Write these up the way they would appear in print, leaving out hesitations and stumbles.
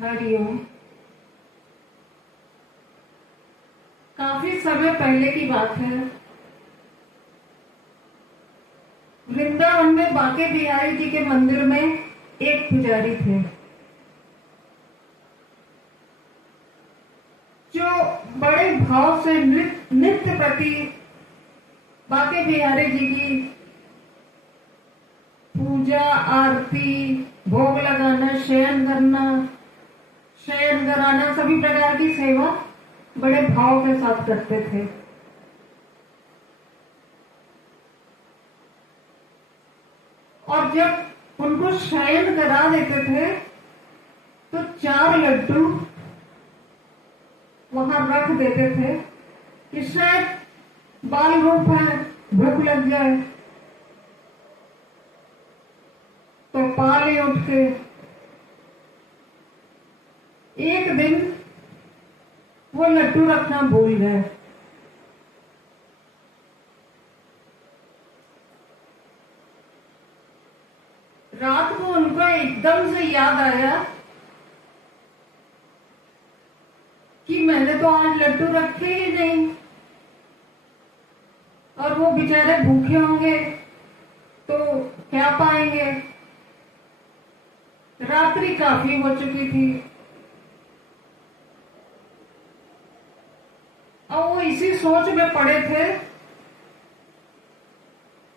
हरिओम। काफी समय पहले की बात है। वृंदावन में बांके बिहारी जी के मंदिर में एक पुजारी थे जो बड़े भाव से नित्य प्रति बांके बिहारी जी की पूजा, आरती, भोग लगाना, शयन कराना, सभी प्रकार की सेवा बड़े भाव के साथ करते थे। और जब उनको शयन करा देते थे तो 4 लड्डू वहां रख देते थे कि शायद बाल रूप है, भूख लग जाए तो पा ले उठ के। एक दिन वो लड्डू रखना भूल गए। रात को उनको एकदम से याद आया कि मैंने तो आज लड्डू रखे ही नहीं, और वो बेचारे भूखे होंगे तो क्या पाएंगे। रात्रि काफी हो चुकी थी। अब वो इसी सोच में पड़े थे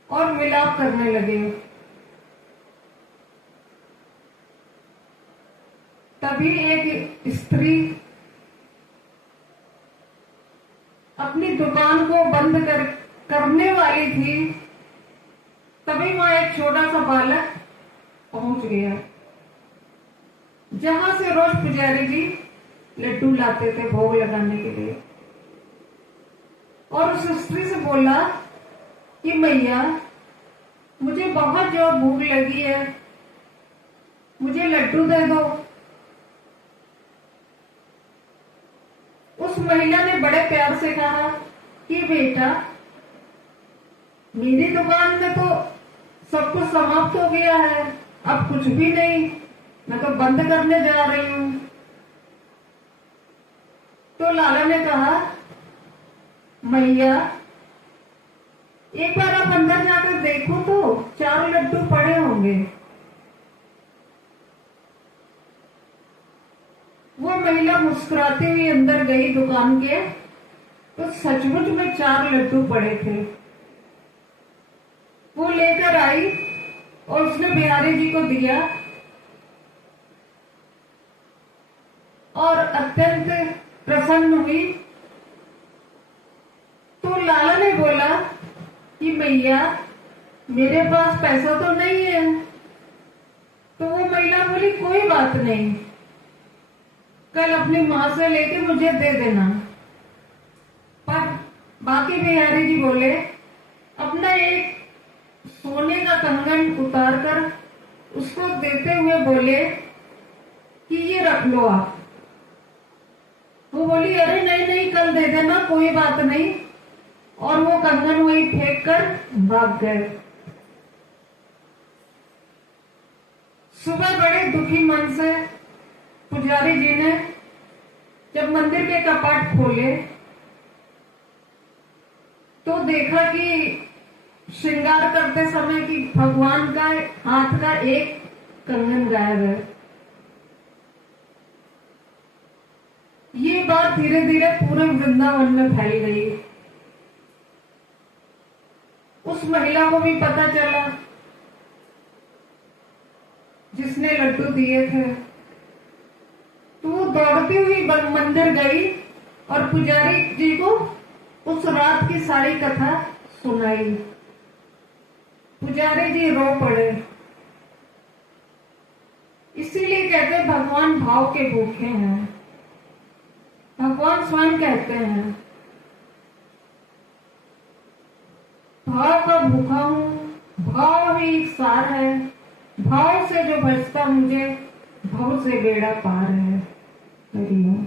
और विलाप करने लगे। तभी एक स्त्री अपनी दुकान को बंद करने वाली थी। तभी वहां एक छोटा सा बालक पहुंच गया, जहां से रोज पुजारी जी लड्डू लाते थे भोग लगाने के लिए। और उस स्त्री से बोला कि मैया, मुझे बहुत जोर भूख लगी है, मुझे लड्डू दे दो। उस महिला ने बड़े प्यार से कहा कि बेटा, मेरी दुकान में तो सब कुछ समाप्त हो गया है, अब कुछ भी नहीं, मैं तो बंद करने जा रही हूं। तो लाला ने कहा, मैया, एक बार आप अंदर जाकर देखो तो 4 लड्डू पड़े होंगे। वो महिला मुस्कुराती हुई अंदर गई दुकान के, तो सचमुच में 4 लड्डू पड़े थे। वो लेकर आई और उसने बिहारी जी को दिया और अत्यंत प्रसन्न हुई। तो लाला ने बोला कि मैया, मेरे पास पैसा तो नहीं है। तो वो महिला बोली, कोई बात नहीं, कल अपनी मां से लेके मुझे दे देना। पर बांके बिहारी जी बोले, अपना एक सोने का कंगन उतार कर उसको देते हुए बोले कि ये रख लो आप। वो बोली, अरे नहीं नहीं, कल दे देना, कोई बात नहीं। और वो कंगन वही फेंक कर भाग गए। सुबह बड़े दुखी मन से पुजारी जी ने जब मंदिर के कपाट खोले तो देखा कि श्रृंगार करते समय कि भगवान का हाथ का एक कंगन गायब है। ये बात धीरे धीरे पूरे वृंदावन में फैल गई। उस महिला को भी पता चला जिसने लड्डू दिए थे। तो वो दौड़ती हुई मंदिर गई और पुजारी जी को उस रात की सारी कथा सुनाई। पुजारी जी रो पड़े। इसीलिए कहते भगवान भाव के भूखे हैं। भगवान स्वयं कहते हैं, भाव का भूखा हूं, भाव ही एक सार है, भाव से जो बचता मुझे भव से बेड़ा पार है। हरिओम।